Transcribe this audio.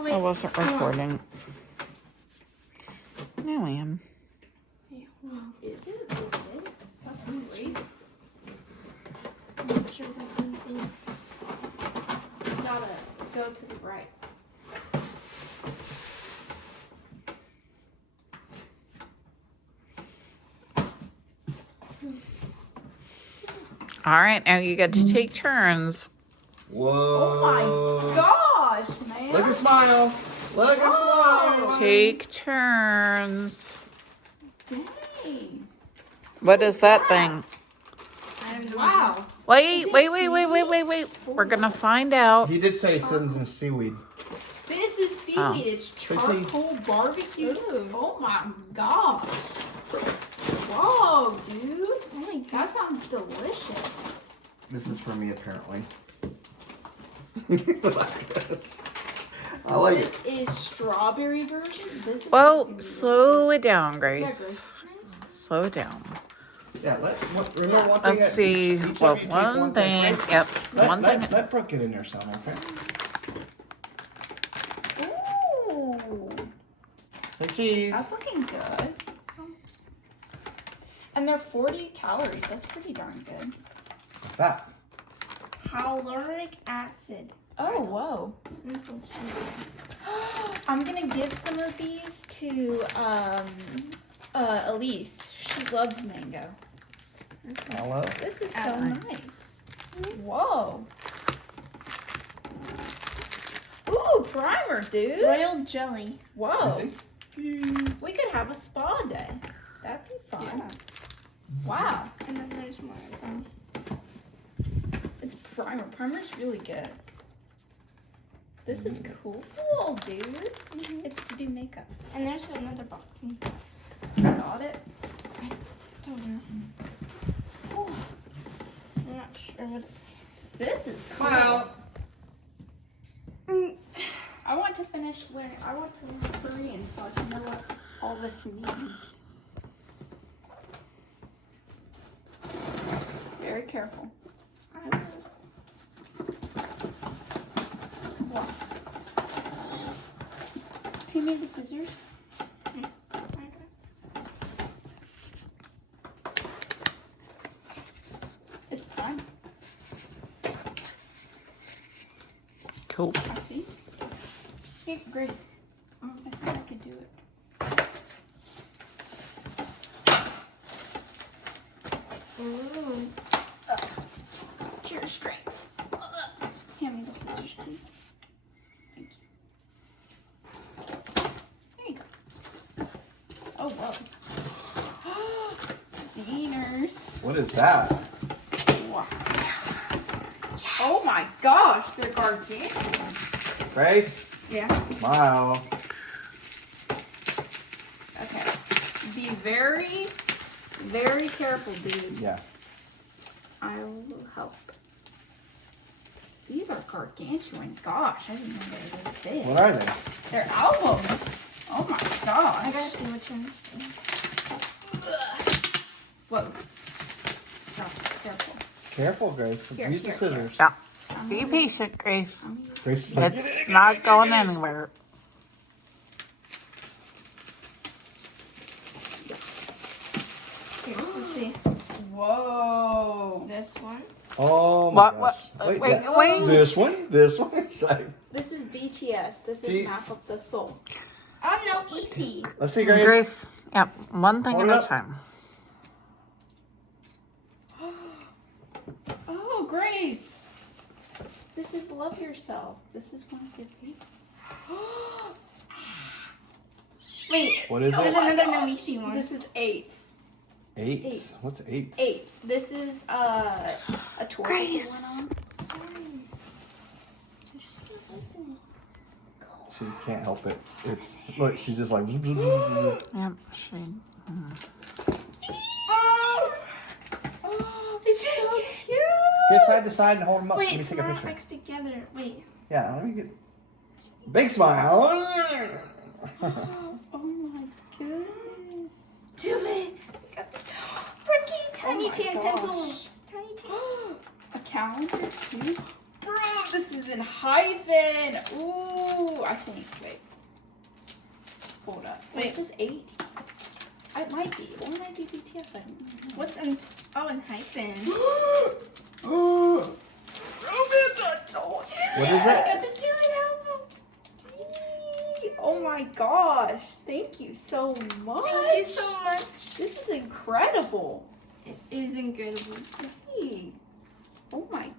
Oh, wait. I wasn't recording. Now I am. Is it? That's great. I'm not sure that's easy. Gotta go to the right. All right, now you get to take turns. Whoa. Oh my gosh, man. Look and smile. Look and smile. Take turns. Dang. What is that thing? Wow. Wait. We're gonna find out. He did say some seaweed. This is seaweed. Oh. It's charcoal barbecue. Oh my gosh. Whoa, dude. Oh my god, that sounds delicious. This is for me, apparently. I like it. This is strawberry version. This is Well, really slow it down, good. Grace. Slow it down. Yeah, remember one thing. Let's see. Each of Well, you take one thing. Grace. Yep. One thing. Let Brooke get in there some, okay? Ooh, Say cheese. that's looking good. And they're 40 calories. That's pretty darn good. What's that? Hyaluronic acid. Oh, whoa. I'm gonna give some of these to Elise. She loves mango. Hello. This is so nice. Whoa. Ooh, primer, dude. Royal jelly. Whoa. You We could have a spa day. That'd be fun. Yeah. Wow. And then there's more of them. It's primer. Primer's really good. This is cool, dude. It's to do makeup. And there's another box. Got it? Don't know. Oh, I'm not sure what. this is cool. Wow. I want to finish learning. I want to learn Korean so I can know what all this means. Very careful. What? Pay me the scissors. It's fine, Cool. I think. Hey, Grace. I said I could do it. Pure strength. Hand me the scissors, please. Thank you. There you go. Oh, whoa. Beaners. What is that? What's that? Yes. Oh my gosh, they're gargantuan. Grace. Yeah. Smile. Okay. Be very, very careful, dude. Yeah. I will help. These are gargantuan. Gosh, I didn't know they were this big. What are they? They're elbows. Oh my gosh. I gotta see which ones. Whoa. Gosh, careful. Careful, Grace. Here, Use the here, scissors. Yeah. Be patient, Grace. Grace is like, It's not going anywhere. Here, let's see. Whoa. This one. oh my What? gosh. Wait. This one? This one? It's like, This is BTS. This is Gee. Map of the Soul. Oh no, easy. let's see, Grace. Grace. Yep. One thing Hold at it a up. time. Oh, Grace. This is Love Yourself. This is one of your favorites. Wait, What is there's it? another Noisi one. This is eights. Eight. Eight. What's eight? 8. This is a tour Grace. that they went on. She can't help it. It's look. She's just like. Yep. She. It's so cute. Get side to side and hold them up. Let Wait, me take a tomorrow picture. mixed together. Wait. Yeah, let me get. Big smile. Oh my goodness. Too big. Ricky, tiny my tan gosh. pencils. Tiny tan. A calendar too. this is in hyphen. Ooh, I think. Wait. Hold up. Wait, it says 80s. It might be. Or it might be BTS. I don't know. What's in? Oh, in hyphen. What is I that? got the 2 album. Oh my gosh. Thank you so much. Thank you so much. This is incredible. It is incredible. Hey. Oh my